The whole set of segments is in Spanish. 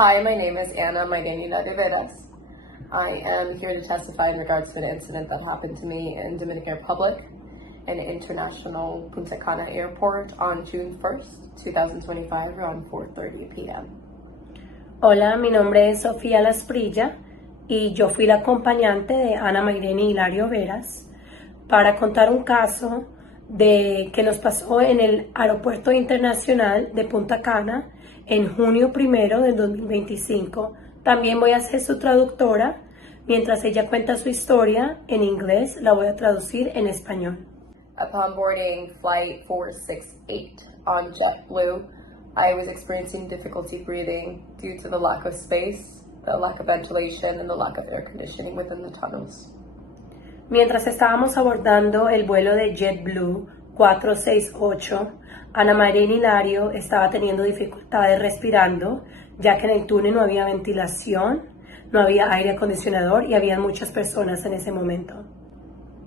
Hi, my name is Ana Mayrenila Rivera. I am here to testify in regards to an incident that happened to me in Dominican Republic in International Punta Cana Airport on June 1st, 2025, around 4:30 p.m. Hola, mi nombre es Sofía Lasprilla y yo fui la acompañante de Ana Mayreni Hilario Veras para contar un caso que nos pasó en el Aeropuerto Internacional de Punta Cana en junio 1 del 2025. También voy a ser su traductora. Mientras ella cuenta su historia en inglés, la voy a traducir en español. Upon boarding Flight 468 on JetBlue, I was experiencing difficulty breathing due to the lack of space, the lack of ventilation, and the lack of air conditioning within the tunnels. Mientras estábamos abordando el vuelo de JetBlue 468, Ana Mayreni Hilario estaba teniendo dificultades respirando, ya que en el túnel no había ventilación, no había aire acondicionador y había muchas personas en ese momento.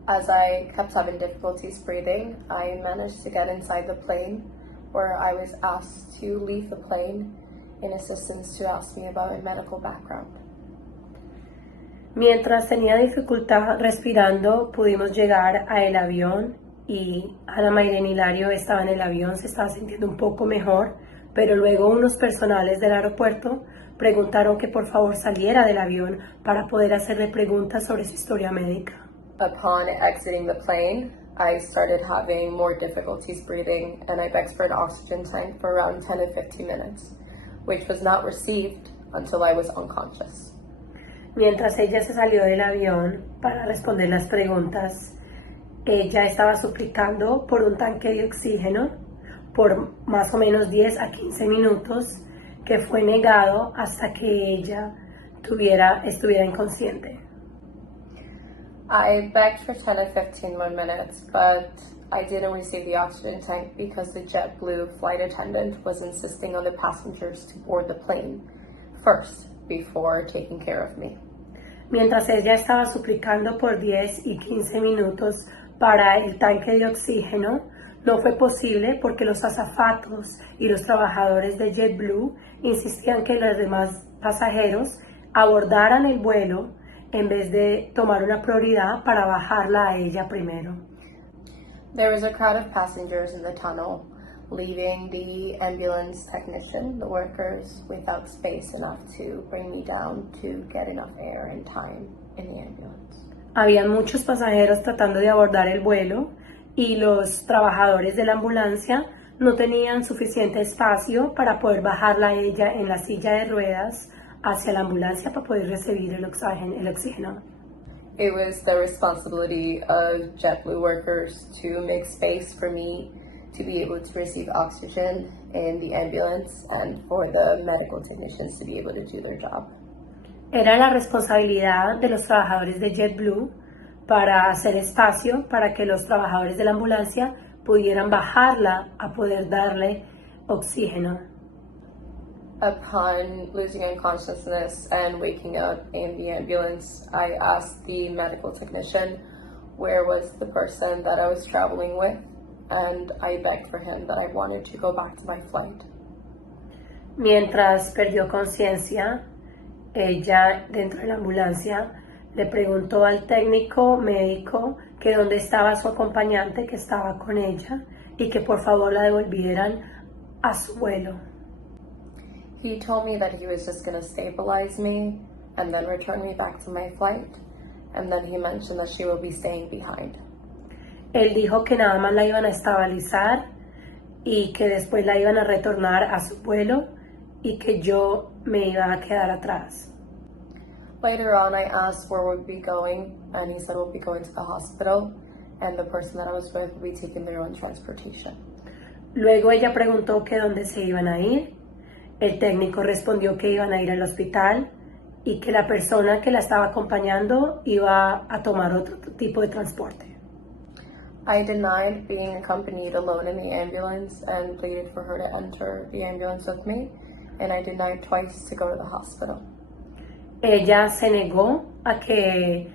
As I kept having difficulties breathing, I managed to get inside the plane, where I was asked to leave the plane in assistance to ask me about my medical background. Mientras tenía dificultad respirando, pudimos llegar al avión y Ana Mayreni Hilario estaba en el avión, se estaba sintiendo un poco mejor, pero luego unos personales del aeropuerto preguntaron que por favor saliera del avión para poder hacerle preguntas sobre su historia médica. Upon exiting the plane, I started having more difficulties breathing, and I begged for an oxygen tank for around 10 to 15 minutes, which was not received until I was unconscious. Mientras ella se salió del avión para responder las preguntas, ella estaba suplicando por un tanque de oxígeno por más o menos 10 a 15 minutos, que fue negado hasta que ella estuviera inconsciente. I begged for 10 to 15 more minutes, but I didn't receive the oxygen tank because the JetBlue flight attendant was insisting on the passengers to board the plane first before taking care of me. Mientras ella estaba suplicando por 10 y 15 minutos para el tanque de oxígeno, no fue posible porque los azafatos y los trabajadores de JetBlue insistían que los demás pasajeros abordaran el vuelo en vez de tomar una prioridad para bajarla a ella primero. There was a crowd of passengers in the tunnel, leaving the ambulance technician, the workers, without space enough to bring me down to get enough air and time in the ambulance. Habían muchos pasajeros tratando de abordar el vuelo y los trabajadores de la ambulancia no tenían suficiente espacio para poder bajarla a ella en la silla de ruedas hacia la ambulancia para poder recibir el oxígeno. It was the responsibility of JetBlue workers to make space for me to be able to receive oxygen in the ambulance and for the medical technicians to be able to do their job. Era la responsabilidad de los trabajadores de JetBlue para hacer espacio para que los trabajadores de la ambulancia pudieran bajarla a poder darle oxígeno. Upon losing unconsciousness and waking up in the ambulance, I asked the medical technician where was the person that I was traveling with, and I begged for him that I wanted to go back to my flight. Mientras perdió conciencia, ella dentro de la ambulancia le preguntó al técnico médico que dónde estaba su acompañante que estaba con ella y que por favor la devolvieran a su vuelo. He told me that he was just going to stabilize me and then return me back to my flight, and then he mentioned that she will be staying behind. Él dijo que nada más la iban a estabilizar y que después la iban a retornar a su vuelo y que yo me iba a quedar atrás. Later on, I asked where we'd be going, and he said we'll be going to the hospital, and the person that I was with will be taking their own transportation. Luego ella preguntó que dónde se iban a ir. El técnico respondió que iban a ir al hospital y que la persona que la estaba acompañando iba a tomar otro tipo de transporte. I denied being accompanied alone in the ambulance and pleaded for her to enter the ambulance with me, and I denied twice to go to the hospital. Ella se negó a que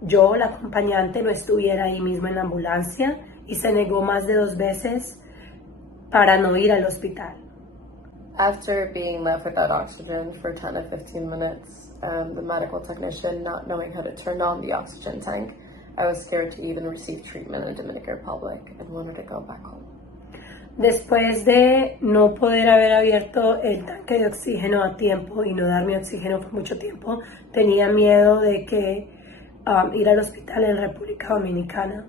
yo, la acompañante, no estuviera ahí mismo en la ambulancia y se negó más de 2 veces para no ir al hospital. After being left without oxygen for 10 to 15 minutes, and the medical technician not knowing how to turn on the oxygen tank, I was scared to even receive treatment in Dominican Republic and wanted to go back home. Después de no poder haber abierto el tanque de oxígeno a tiempo y no darme oxígeno por mucho tiempo, tenía miedo de que ir al hospital en República Dominicana.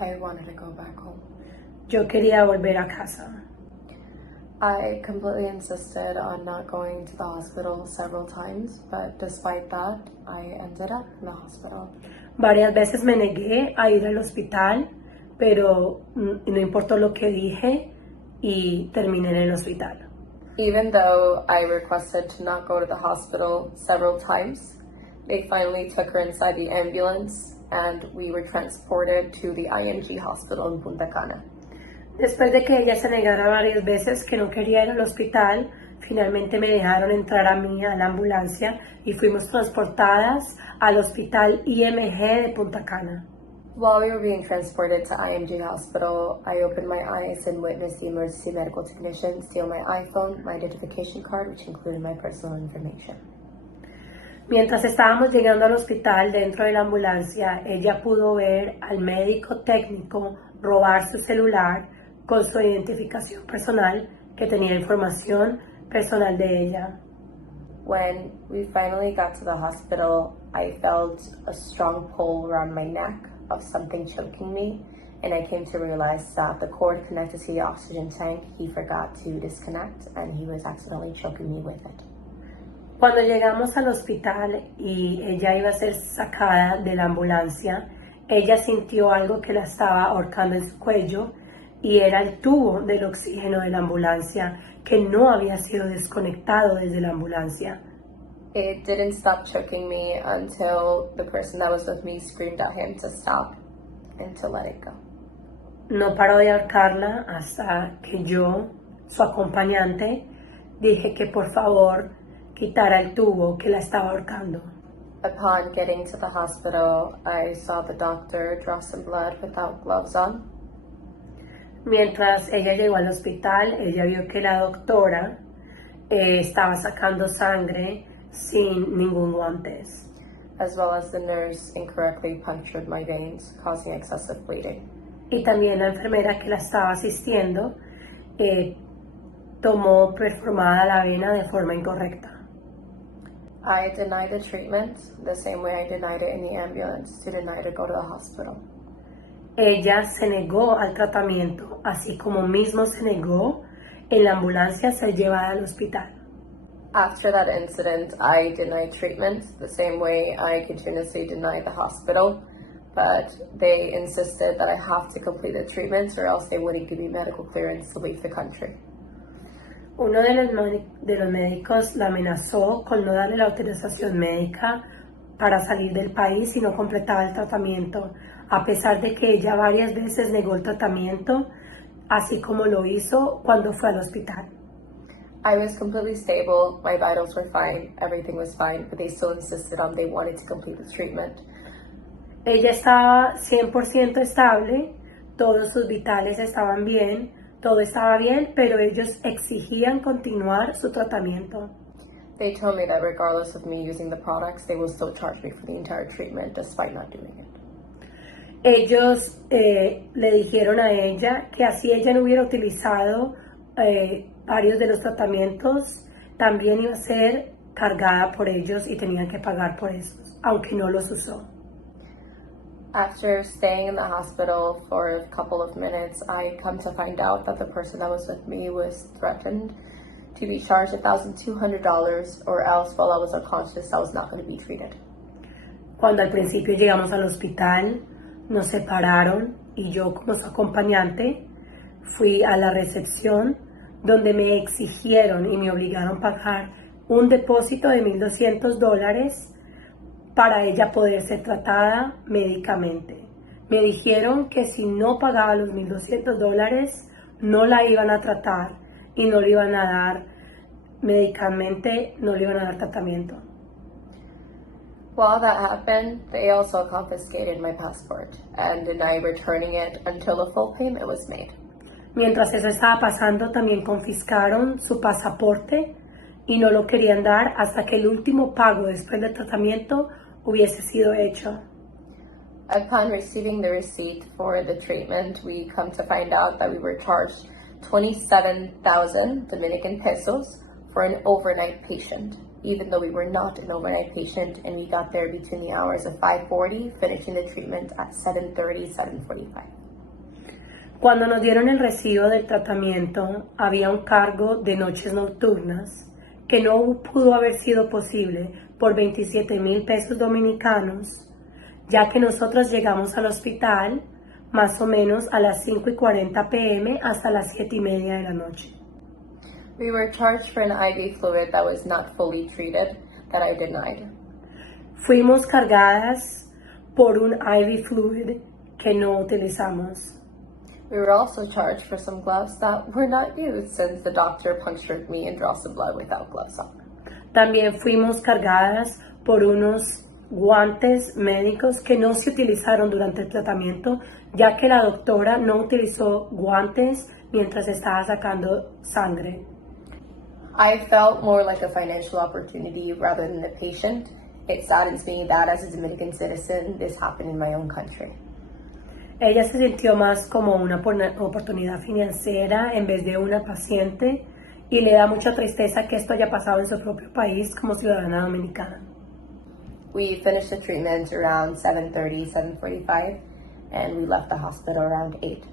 I wanted to go back home. Yo quería volver a casa. I completely insisted on not going to the hospital several times, but despite that, I ended up in the hospital. Varias veces me negué a ir al hospital, pero no importó lo que dije y terminé en el hospital. Even though I requested to not go to the hospital several times, they finally took her inside the ambulance and we were transported to the IMG hospital in Punta Cana. Después de que ella se negara varias veces que no quería ir al hospital, finalmente me dejaron entrar a mí a la ambulancia y fuimos transportadas al hospital IMG de Punta Cana. While we were being transported to IMG hospital, I opened my eyes and witnessed the emergency medical technician steal my iPhone, my identification card, which included my personal information. Mientras estábamos llegando al hospital dentro de la ambulancia, ella pudo ver al médico técnico robar su celular con su identificación personal que tenía información personal de ella. When we finally got to the hospital, I felt a strong pull around my neck of something choking me, and I came to realize that the cord connected to the oxygen tank, he forgot to disconnect, and he was accidentally choking me with it. Cuando llegamos al hospital y ella iba a ser sacada de la ambulancia, ella sintió algo que la estaba ahorcando en su cuello y era el tubo del oxígeno de la ambulancia que no había sido desconectado desde la ambulancia. It didn't stop choking me until the person that was with me screamed at him to stop and to let it go. No paró de ahorcarla hasta que yo, su acompañante, dije que por favor quitara el tubo que la estaba ahorcando. Upon getting to the hospital, I saw the doctor draw some blood without gloves on. Mientras ella llegó al hospital, ella vio que la doctora estaba sacando sangre sin ningún guantes. As well as the nurse incorrectly punctured my veins, causing excessive bleeding. Y también la enfermera que la estaba asistiendo tomó perforada la vena de forma incorrecta. I denied the treatment the same way I denied it in the ambulance to deny to go to the hospital. Ella se negó al tratamiento, así como mismo se negó en la ambulancia a ser llevada al hospital. After that incident, I denied treatment the same way I continuously denied the hospital, but they insisted that I have to complete the treatment or else they wouldn't give me medical clearance to leave the country. Uno de los médicos la amenazó con no darle la autorización médica para salir del país si no completaba el tratamiento, a pesar de que ella varias veces negó el tratamiento, así como lo hizo cuando fue al hospital. I was completely stable, my vitals were fine, everything was fine, but they still insisted on they wanted to complete the treatment. Ella estaba 100% estable, todos sus vitales estaban bien, todo estaba bien, pero ellos exigían continuar su tratamiento. They told me that regardless of me using the products, they will still charge me for the entire treatment despite not doing it. Ellos le dijeron a ella que así ella no hubiera utilizado varios de los tratamientos, también iba a ser cargada por ellos y tenían que pagar por esos, aunque no los usó. After staying in the hospital for a couple of minutes, I come to find out that the person that was with me was threatened to be charged $1,200 or else while I was unconscious I was not going to be treated. Cuando al principio llegamos al hospital, nos separaron y yo como su acompañante fui a la recepción donde me exigieron y me obligaron a pagar un depósito de $1,200 para ella poder ser tratada médicamente. Me dijeron que si no pagaba los $1,200 no la iban a tratar y no le iban a dar medicamente, no le iban a dar tratamiento. While that happened, they also confiscated my passport and denied returning it until a full payment was made. Mientras eso estaba pasando, también confiscaron su pasaporte y no lo querían dar hasta que el último pago después del tratamiento hubiese sido hecho. Upon receiving the receipt for the treatment, we come to find out that we were charged 27,000 Dominican pesos for an overnight patient, even though we were not an overnight patient, and we got there between the hours of 5:40, finishing the treatment at 7:30, 7:45. Cuando nos dieron el recibo del tratamiento, había un cargo de noches nocturnas que no pudo haber sido posible por 27,000 pesos dominicanos, ya que nosotros llegamos al hospital más o menos a las 5:40 p.m. hasta las 7:30 de la noche. We were charged for an IV fluid that was not fully treated, that I denied. Fuimos cargadas por un IV fluid que no utilizamos. We were also charged for some gloves that were not used since the doctor punctured me and draw some blood without gloves on. También fuimos cargadas por unos guantes médicos que no se utilizaron durante el tratamiento, ya que la doctora no utilizó guantes mientras estaba sacando sangre. I felt more like a financial opportunity rather than the patient. It saddens me that as a Dominican citizen, this happened in my own country. Ella se sintió más como una oportunidad financiera en vez de una paciente y le da mucha tristeza que esto haya pasado en su propio país como ciudadana dominicana. We finished the treatment around 7:30, 7:45, and we left the hospital around 8.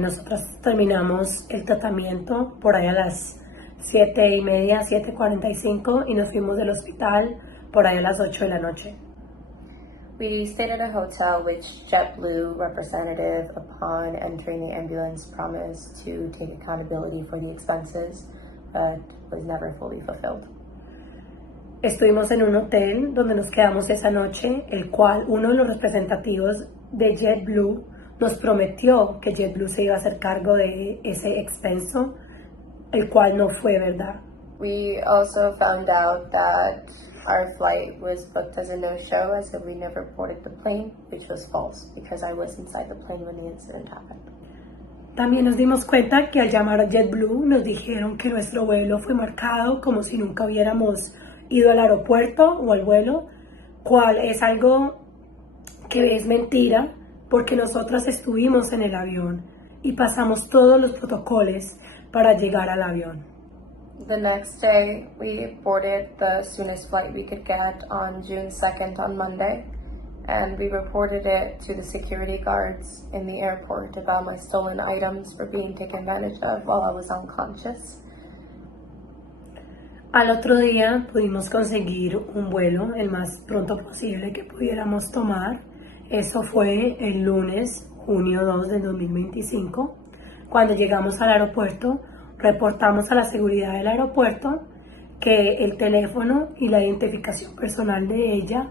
Nosotros terminamos el tratamiento por ahí a las 7:30, 7:45 y nos fuimos del hospital por ahí a las 8 de la noche. We stayed at a hotel which JetBlue representative, upon entering the ambulance, promised to take accountability for the expenses, but was never fully fulfilled. Estuvimos en un hotel donde nos quedamos esa noche, el cual uno de los representativos de JetBlue nos prometió que JetBlue se iba a hacer cargo de ese expenso, el cual no fue verdad. We also found out that our flight was booked as a no-show, as if we never boarded the plane, which was false because I was inside the plane when the incident happened. También nos dimos cuenta que al llamar a JetBlue nos dijeron que nuestro vuelo fue marcado como si nunca hubiéramos ido al aeropuerto o al vuelo, cual es algo que es mentira porque nosotras estuvimos en el avión y pasamos todos los protocolos para llegar al avión. The next day, we boarded the soonest flight we could get on June 2nd on Monday, and we reported it to the security guards in the airport about my stolen items for being taken advantage of while I was unconscious. Al otro día pudimos conseguir un vuelo el más pronto posible que pudiéramos tomar. Eso fue el lunes, junio 2 del 2025. Cuando llegamos al aeropuerto, reportamos a la seguridad del aeropuerto que el teléfono y la identificación personal de ella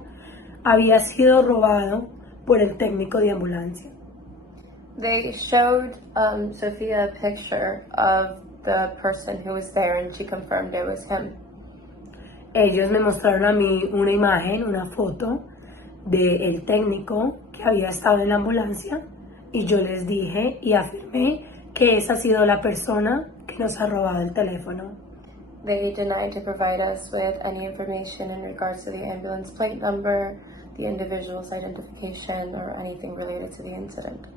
había sido robado por el técnico de ambulancia. They showed Sophia a picture of the person who was there, and she confirmed it was him. Ellos me mostraron a mí una imagen, una foto del técnico que había estado en la ambulancia y yo les dije y afirmé que esa ha sido la persona que nos ha robado el teléfono. They denied to provide us with any information in regards to the ambulance plate number, the individual's identification, or anything related to the incident.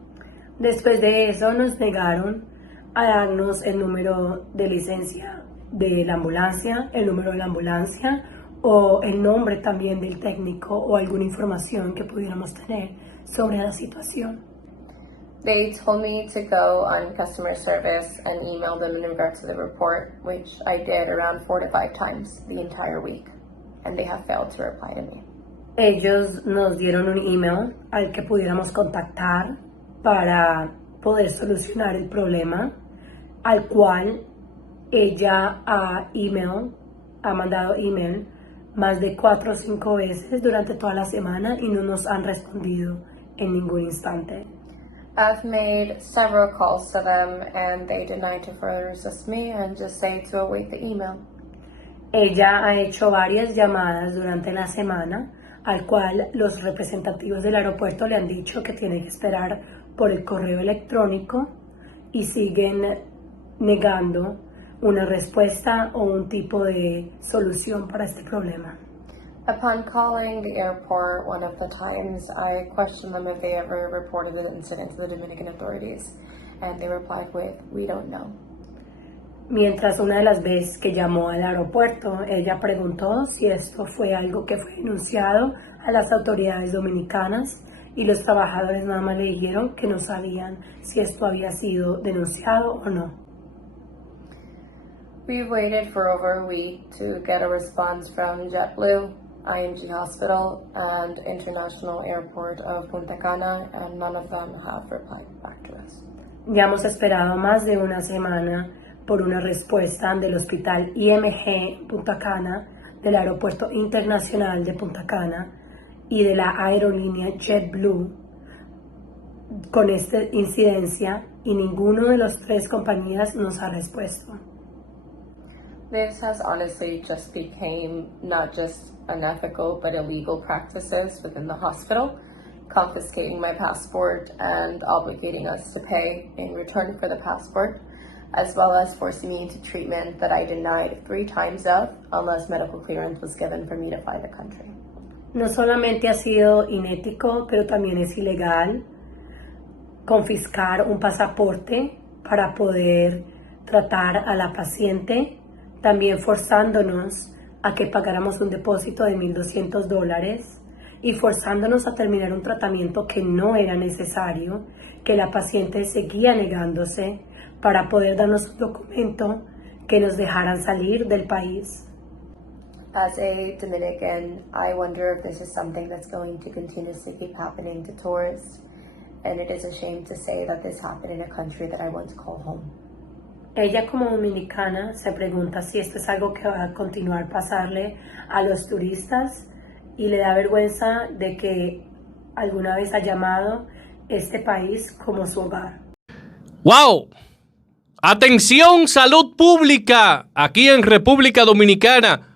Después de eso nos negaron a darnos el número de licencia de la ambulancia, el número de la ambulancia o el nombre también del técnico o alguna información que pudiéramos tener sobre la situación. They told me to go on customer service and email them in regards to the report, which I did around 4 to 5 times the entire week, and they have failed to reply to me. Ellos nos dieron un email al que pudiéramos contactar para poder solucionar el problema, al cual ella ha mandado email más de 4 o 5 veces durante toda la semana y no nos han respondido en ningún instante. I've made several calls to them, and they deny to further assist me and just say to await the email. Ella ha hecho varias llamadas durante la semana, al cual los representativos del aeropuerto le han dicho que tiene que esperar por el correo electrónico y siguen negando una respuesta o un tipo de solución para este problema. Upon calling the airport one of the times, I questioned them if they ever reported the incident to the Dominican authorities, and they replied with, "We don't know." Mientras una de las veces que llamó al aeropuerto, ella preguntó si esto fue algo que fue denunciado a las autoridades dominicanas y los trabajadores nada más le dijeron que no sabían si esto había sido denunciado o no. We waited for over a week to get a response from JetBlue, IMG Hospital, and International Airport of Punta Cana, and none of them have replied back to us. Ya hemos esperado más de una semana por una respuesta del Hospital IMG Punta Cana, del Aeropuerto Internacional de Punta Cana y de la aerolínea JetBlue con esta incidencia, y ninguno de las tres compañías nos ha respuesto. This has honestly just became not just unethical but illegal practices within the hospital, confiscating my passport and obligating us to pay in return for the passport, as well as forcing me into treatment that I denied 3 times of unless medical clearance was given for me to fly the country. No solamente ha sido inético, pero también es ilegal confiscar un pasaporte para poder tratar a la paciente, también forzándonos a que pagáramos un depósito de $1,200 y forzándonos a terminar un tratamiento que no era necesario, que la paciente seguía negándose para poder darnos un documento que nos dejaran salir del país. As a Dominican, I wonder if this is something that's going to continuously keep happening to tourists, and it is a shame to say that this happened in a country that I want to call home. Ella como dominicana se pregunta si esto es algo que va a continuar pasarle a los turistas y le da vergüenza de que alguna vez ha llamado este país como su hogar. ¡Wow! Atención, salud pública, aquí en República Dominicana,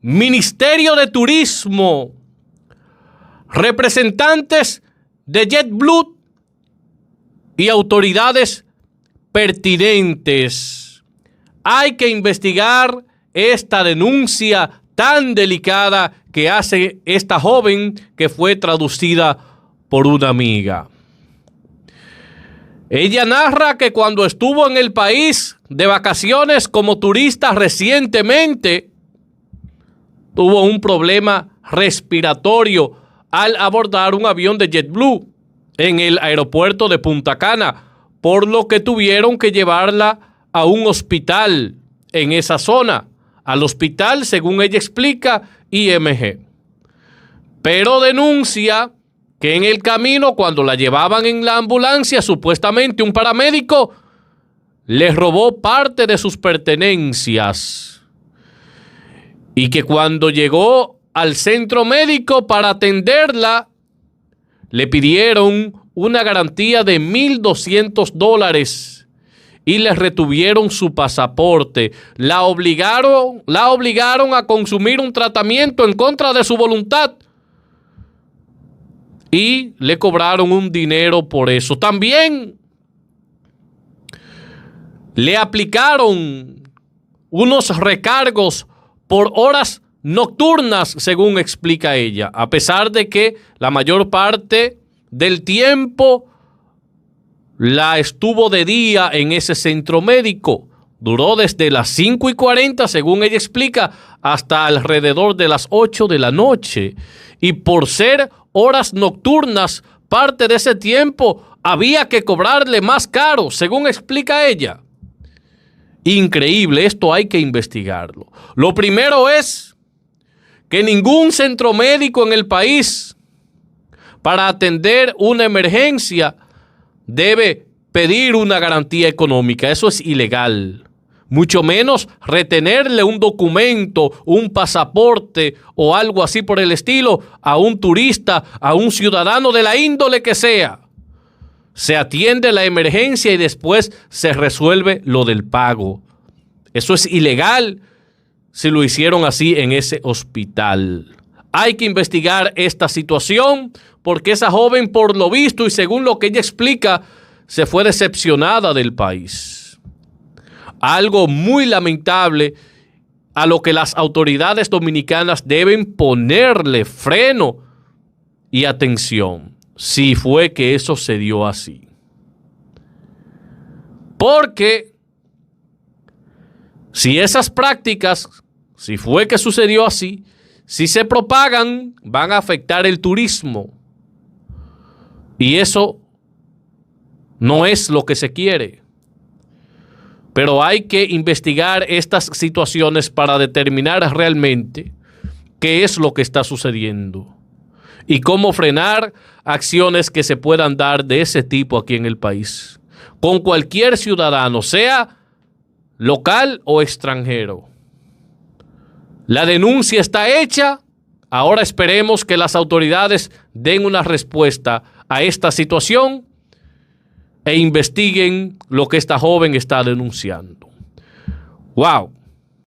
Ministerio de Turismo, representantes de JetBlue y autoridades pertinentes. Hay que investigar esta denuncia tan delicada que hace esta joven que fue traducida por una amiga. Ella narra que cuando estuvo en el país de vacaciones como turista recientemente, tuvo un problema respiratorio al abordar un avión de JetBlue en el aeropuerto de Punta Cana, por lo que tuvieron que llevarla a un hospital en esa zona, al hospital, según ella explica, IMG. Pero denuncia que en el camino, cuando la llevaban en la ambulancia, supuestamente un paramédico le robó parte de sus pertenencias y que cuando llegó al centro médico para atenderla, le pidieron una garantía de $1,200 y le retuvieron su pasaporte. La obligaron a consumir un tratamiento en contra de su voluntad y le cobraron un dinero por eso. También le aplicaron unos recargos por horas nocturnas, según explica ella, a pesar de que la mayor parte del tiempo la estuvo de día en ese centro médico. Duró desde las 5:40, según ella explica, hasta alrededor de las 8 de la noche. Y por ser horas nocturnas, parte de ese tiempo había que cobrarle más caro, según explica ella. Increíble, esto hay que investigarlo. Lo primero es que ningún centro médico en el país, para atender una emergencia, debe pedir una garantía económica. Eso es ilegal. Mucho menos retenerle un documento, un pasaporte o algo así por el estilo a un turista, a un ciudadano de la índole que sea. Se atiende la emergencia y después se resuelve lo del pago. Eso es ilegal si lo hicieron así en ese hospital. Hay que investigar esta situación porque esa joven, por lo visto y según lo que ella explica, se fue decepcionada del país. Algo muy lamentable a lo que las autoridades dominicanas deben ponerle freno y atención, si fue que eso se dio así. Porque si esas prácticas, si fue que sucedió así, si se propagan, van a afectar el turismo. Y eso no es lo que se quiere. Pero hay que investigar estas situaciones para determinar realmente qué es lo que está sucediendo y cómo frenar acciones que se puedan dar de ese tipo aquí en el país, con cualquier ciudadano, sea local o extranjero. La denuncia está hecha, ahora esperemos que las autoridades den una respuesta a esta situación e investiguen lo que esta joven está denunciando. ¡Wow!